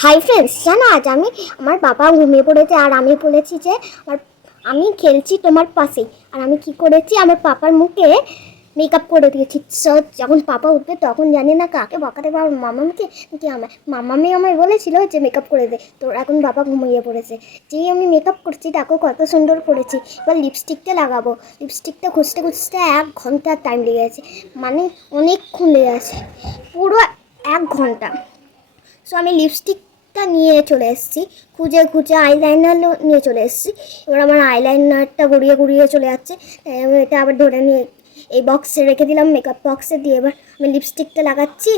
Hi friends জানো আজ আমি আমার বাবা ঘুমিয়ে পড়েছে আর আমি বলেছি যে আমার আমি খেলছি তোমার পাশেই। আর আমি কি করেছি, আমার পাপার মুখে মেকআপ করে দিয়েছি। সো যখন পাপা উঠবে তখন জানি না কাকে বকাতে পারব। মামামকে কি আমার মামামি আমায় বলেছিল যে মেকআপ করে দে। তো এখন বাবা ঘুমিয়ে পড়েছে। যেই আমি মেকআপ করছি দেখো কত সুন্দর করেছি। এবার লিপস্টিকটা লাগাবো। লিপস্টিকটা খুঁজতে খুঁজতে এক ঘণ্টা টাইম লেগে গেছে। মানে অনেকক্ষণ লেগে গেছে। পুরো এক ঘণ্টা। সো আমি লিপস্টিকটা নিয়ে চলে এসেছি। খুঁজে খুঁজে আইলাইনার নিয়ে চলে এসেছি। এবার আমার আইলাইনারটা গড়িয়ে গড়িয়ে চলে যাচ্ছে। তাই আমি এটা আবার ধরে নিয়ে এই বক্সে রেখে দিলাম মেকআপ বক্সে দিয়ে এবার আমি লিপস্টিকটা লাগাচ্ছি।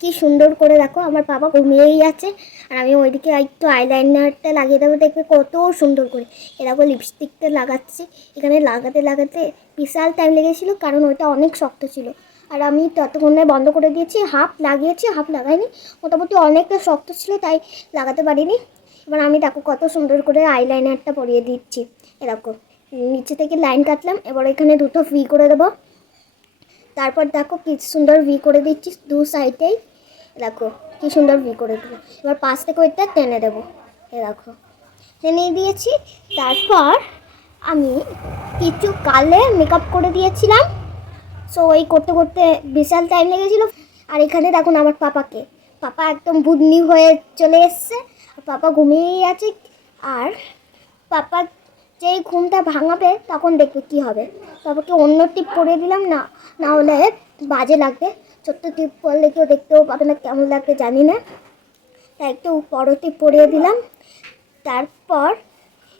কি সুন্দর করে দেখো, আমার বাবা ঘুমিয়েই আছে। আর আমি ওইদিকে একটু আইলাইনারটা লাগিয়ে দেবো, দেখবে কত সুন্দর করে। এরকম লিপস্টিকটা লাগাচ্ছি। এখানে লাগাতে লাগাতে বিশাল টাইম লেগেছিলো, কারণ ওইটা অনেক শক্ত ছিল। আর আমি ততক্ষণে বন্ধ করে দিয়েছি, হাফ লাগিয়েছি, হাফ লাগাইনি। মোটামুটি অনেকটা শক্ত ছিল, তাই লাগাতে পারিনি। এবার আমি দেখো কত সুন্দর করে আইলাইনারটা পরিয়ে দিচ্ছি। এরকম নিচে থেকে লাইন কাটলাম, এবার এখানে দুটো ভি করে দেবো। তারপর দেখো কি সুন্দর ভি করে দিচ্ছি দু সাইডেই। দেখো, কি সুন্দর ভি করে দিল। এবার পাশ থেকে ওইটা টেনে দেবো। এ দেখো, টেনে দিয়েছি। তারপর আমি কিছু কালে মেকআপ করে দিয়েছিলাম। সো এই করতে করতে বিশাল টাইম লেগেছিলো। আর এখানে দেখুন আমার পাপাকে। পাপা একদম বুদনি হয়ে চলে এসছে। পাপা ঘুমিয়েই আছে। আর পাপা যেই ঘুমটা ভাঙাবে, তখন দেখবে কি হবে। পাপাকে অন্য টিপ পরিয়ে দিলাম না না হলে বাজে লাগবে। ছোট্ট টিপ পরলে কেউ দেখতেও পাবে না, কেমন লাগবে জানি না। তাই একটু বড় টিপ পরিয়ে দিলাম। তারপর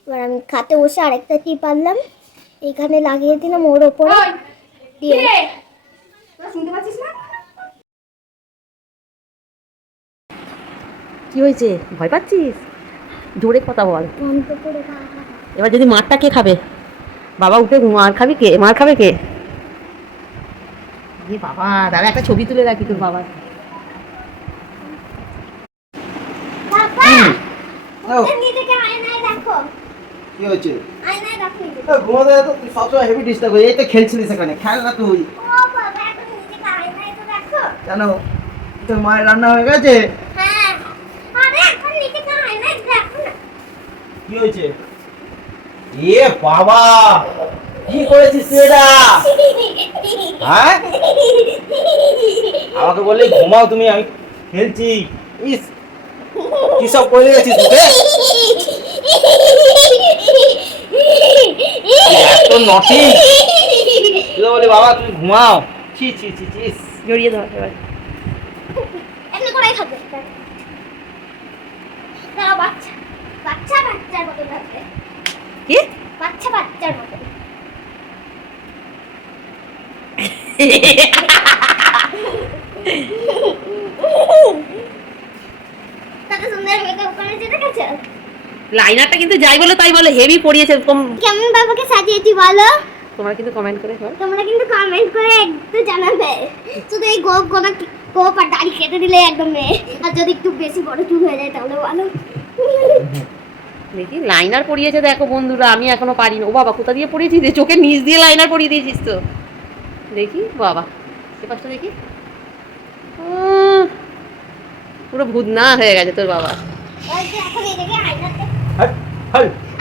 এবার আমি খাতে বসে আরেকটা টিপ আনলাম। এইখানে লাগিয়ে দিলাম ওর ওপরে। দিয়ে শুনতে পাচ্ছিস না? কি হয়েছে? ভয় পাচ্ছিস? জোরে কথা বল। এবার যদি মারটা কে খাবে? বাবা উঠে মার খাবি কে? মার খাবে কে? বাবা দাদা একটা ছবি তুলে রাখি তোর বাবার। বাবা! ও, নিজেকে আয়নায় দেখো কি হয়েছে? ঘুমাতে যেত তুই সবসময় হেভি ডিস্টার্ব করি এই তো খেলছিলিস এখানে খেল না তুই তো কেন? তোর মায়ের রান্না হয়ে গেছে? হ্যাঁ। কি হয়েছে? এ বাবা! কি করেছিস তুই এটা? হ্যাঁ? আমাকে বললে ঘুমাও তুমি আমি খেলছি। ইস কি সব করে গেছিস তুই নটি তুই বলি বাবা তুমি ঘুমাও। ছি ছি ছি ছি। জড়িয়ে ধর এবার। এমনি করেই থাকবে দাঁড়াও বাচ্চা। বাচ্চা বাচ্চার মতো লাগবে। কি? বাচ্চা বাচ্চার মতো। কত সুন্দর মেকআপ করেছে দেখেছ? লাইনারটা কিন্তু যাই বলে তাই বলে হেভি পড়িয়েছে কম কেমন বাবাকে সাজিয়েছি বলো? তোমরা কিন্তু কমেন্ট করে তোমরা কিন্তু কমেন্ট করে একটু জানাবে। শুধু এই গোপ গোনা গোপ আর দাড়ি কেটে দিলে একদম। আর যদি একটু বেশি বড় চুল হয়ে যায় তাহলে ভালো দেখি লাইনার পরিয়েছে দেখো বন্ধুরা আমি এখনও পারি না ও বাবা কোথা দিয়ে পরিয়েছিস রে? চোখের নিচ দিয়ে লাইনার পরিয়ে দিয়েছিস তো। দেখি বাবা এ পাশটা দেখি? পুরো ভূত না হয়ে গেছে তোর বাবা। যে এখন এদিকে আয়নাতে 哎，哎。